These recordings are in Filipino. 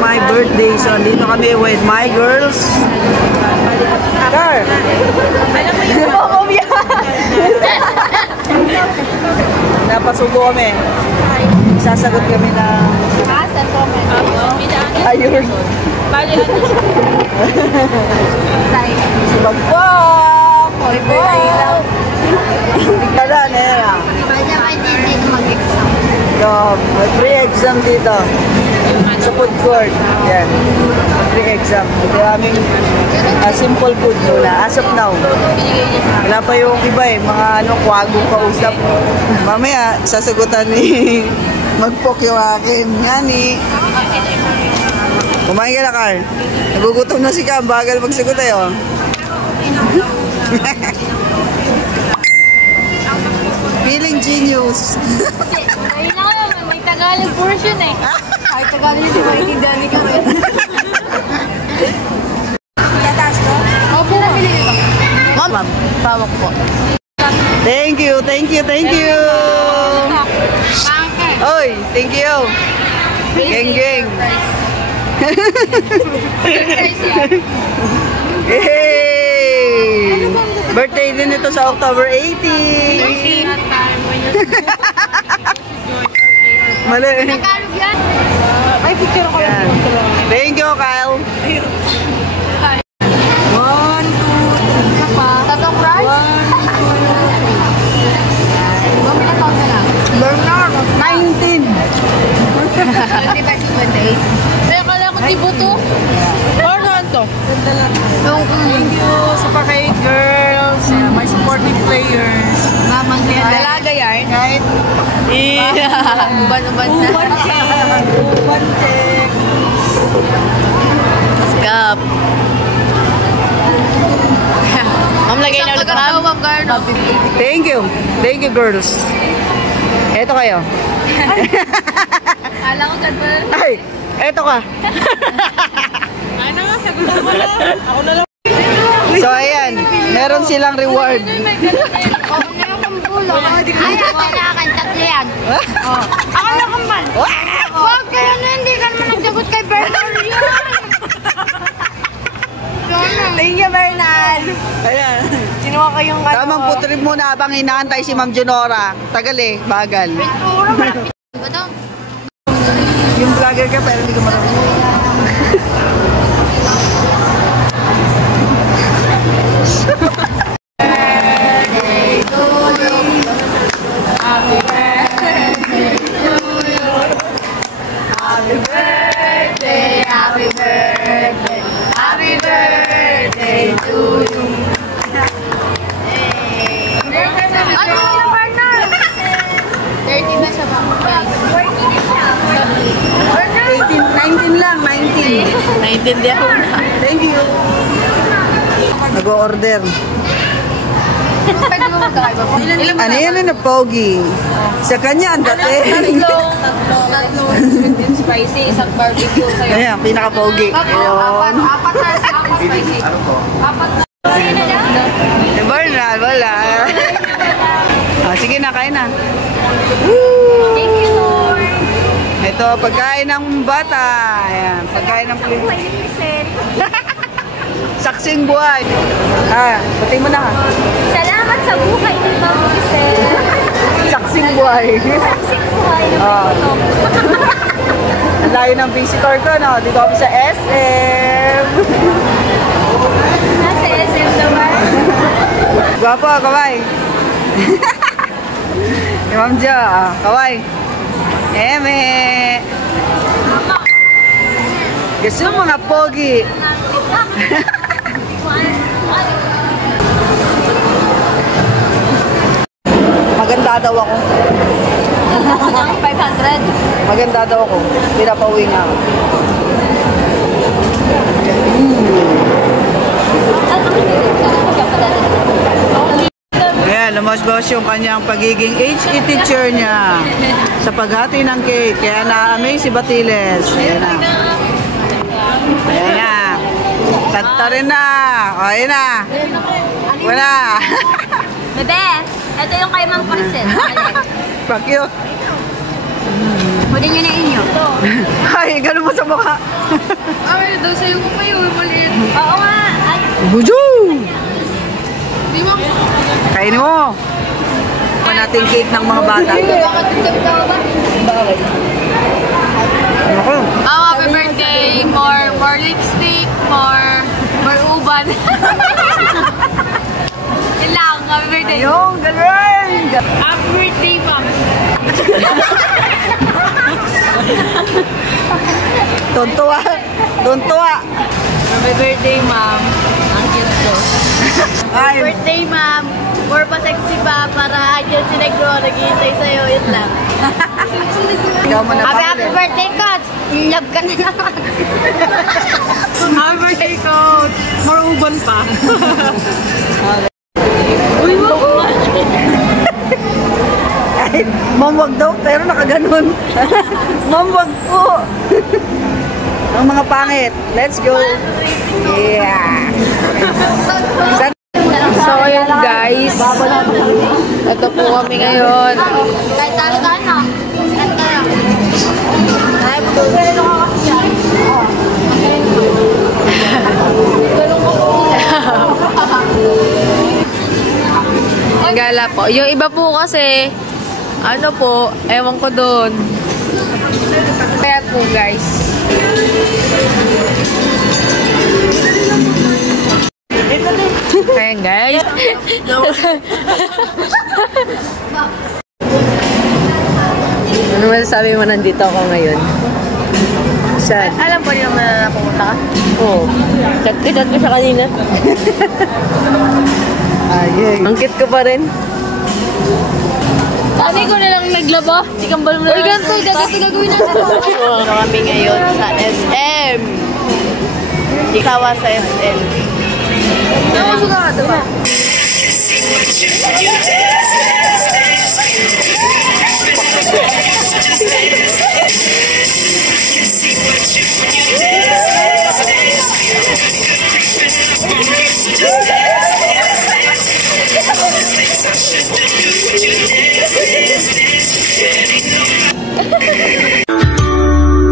my birthday. So, dito kami with my girls. Car! Napasubo kami. Sasagot kami na... Ayun. Si Bagpong! Hoy-boy! Tigala na yan ah. May free exam dito. Sa food court. Yan. Free exam. Ito aming simple food muna. As of now. Wala pa yung iba eh. Mga kwagong kausap. Mamaya, sasagutan ni Magpok yung akin. Yani. Kumain ka na, Carl. Nagugutom na si Cam. Bagal magsagot tayo. Feeling genius. Ayun ako naman, may Tagalog version eh. Ay, Tagalog hindi maintindihan ni Carl. Tataas ko? Opo. Pinapili ko. Ma'am, pawak po. Thank you, thank you, thank you. Oy, thank you. Geng, geng. Hey! Birthday din ito sa October 18. Mali. Tagalog yan. Ay, picture ko yan. Thank you, Kyle. 1, 2, 3. Isa pa. Tatong rice? 1, 2. Bumila taon ka lang. Bernard, 19. 25-28. Kaya kala ko di buto. Or saan to? Thank you sa pakay girls, my supporting players. Mamang dalaga yan. Right? Uban-uban na. Uban check. Skap. Ma'am, lagay na ulit ma'am. Thank you. Thank you, girls. Eto kayo. Kala ko dyan pa. Ay, eto ka. Ano nga, sagutan ko lang. Ako na lang. So, ayan. Meron silang reward. Ay, ako nakakanta yan. Ako nakaman. Huwag kayo na, hindi ka naman nagsagot kay Bernal yun. Thank you, Bernal. Ayan. Sinuha ko yung Tamang putrip muna habang inaantay si Ma'am Junora. Tagal eh, bagal. Pintura, malapit ba ito? Yung vlogger ka pero hindi ka marunong. Naintindihan ko na. Thank you. Nag-o-order. Pwede mo magkakaiba po? Ano yan na pogi? Sa kanya, ang dating. Tatlong spicy, isang barbecue sa'yo. Ayan, pinaka-pogi. Ayun. Apat spicy. Apat na. Sino na? Bernal, wala. Sige na, kain na. Thank you, Lord. Ito, pagkain ng bata. Ayan, pagkain ng saksing buhay. Pati mo na ha. Salamat sa buhay ng Ma'am Giselle. Saksing buhay. Saksing buhay ng Ang layo ng visitor ko, no? Dito kami sa SM. Nasa SM naman. Gwapo, kaway. Si Ma'am Jo, kaway. Eme. Gusto mo mga pogi. Maganda daw ako. 500. Maganda daw ako. Pinapauwi nga ako. Ayan, lumas-bawas yung kanyang pagiging HE teacher niya sa paghati ng cake. Kaya na-amaze si Batiles. Ayan na. Ayan na. Kanta rin na. O, ayan na. Wala. Bebe, ito yung kay Ma'am Priscilla. Pa-cute. Pwede nyo na inyo. Ay, ganun mo sa mukha. Ay, daw sa'yo ko kayo. Maliit. Oo nga. Ay. Buju! Di mo. Kainin mo. Pa natin cake ng mga bata. Bakit daw ba? Bakit? Ako. Oh, happy birthday. More lipstick. More uban. Yun lang. Happy birthday. Ayun, ganun! Happy birthday, ma'am. Tuntua. Tuntua. Happy birthday, ma'am. Ang cute ko. Ay, Birthday, ma'am. More pa sexy pa para andyan si Negro. Naghihintay sa'yo. Yun lang. ikaw mo na Happy birthday, Coach. In love ka na naman. Happy birthday, Coach. More uban pa. Uy, Ay, ma'am, wag daw, pero nakaganon. Ma'am, wag po. Ang mga pangit. Let's go. Yeah. So, ayun guys. Ito po kami ngayon. kahit talo ka na. Kahit tayo. Gala po. Yung iba po kasi, ano po, ewan ko doon. Kaya po guys. Ayan guys. Ano masasabi mo nandito ako ngayon? Saan? Alam po niyo naman na napupunta ka? Oo. Chat ko siya kanina. Ayun. Ang cute ko pa rin. Kasi ko na lang naglaba. Sikambal mo na lang. Uy, ganito. Gagawin natin. So kami ngayon sa SM. Ikawa sa SM. Tapos ka ka, diba?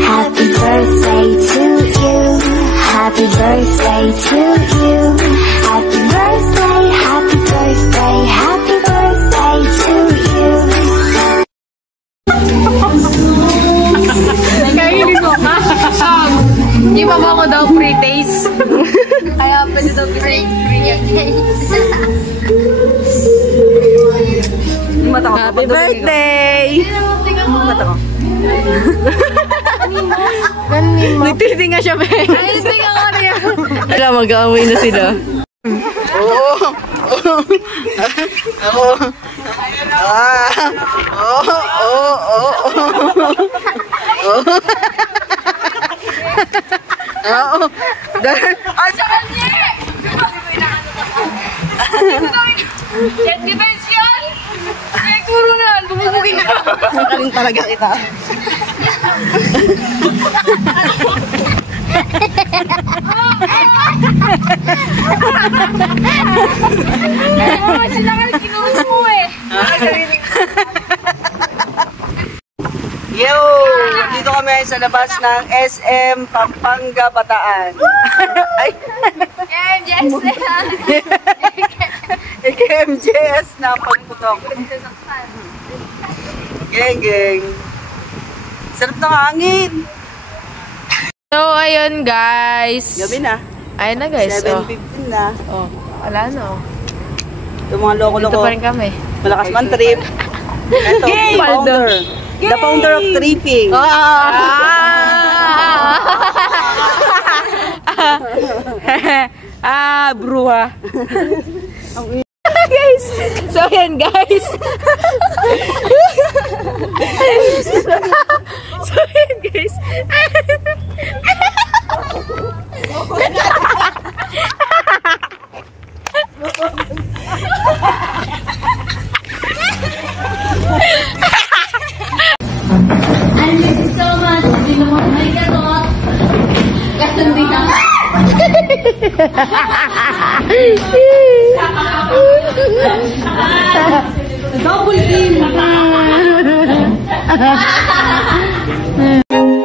Happy birthday to you. Happy birthday to you. Happy birthday, happy birthday, happy birthday to you. Kainin mo, ha? Di ba ba ko daw pre-taste? Kaya pwede daw pre-taste. Mata ko. Happy birthday! Mata ko. Nagtiting nga siya, Ben. Ay, tingnan ko na yan. Wala, mag-aaway na sila. Oo. Oo. Ah. Oo. Oo. Oo. Oo. Ganun. Ay, sa kanya! Jet defense yan! Siguro na, bumubugin na. Makaling talaga kita. Ay, sila ka kinurus mo eh. Yo! Dito kami sa labas ng SM Pampanga, Bataan. Ay! KMJS na pagputok. Geng, geng. Sarap ng hangin. So, ayun guys. Gabi na. Ayun na guys. 7:15 na. Oh, wala na oh. Yung mga Dito loko-loko. pa rin kami. Malakas man trip. Ito, the founder. The founder of tripping. Bruha. Guys, so yan guys. So yan guys. Double game. Hmm.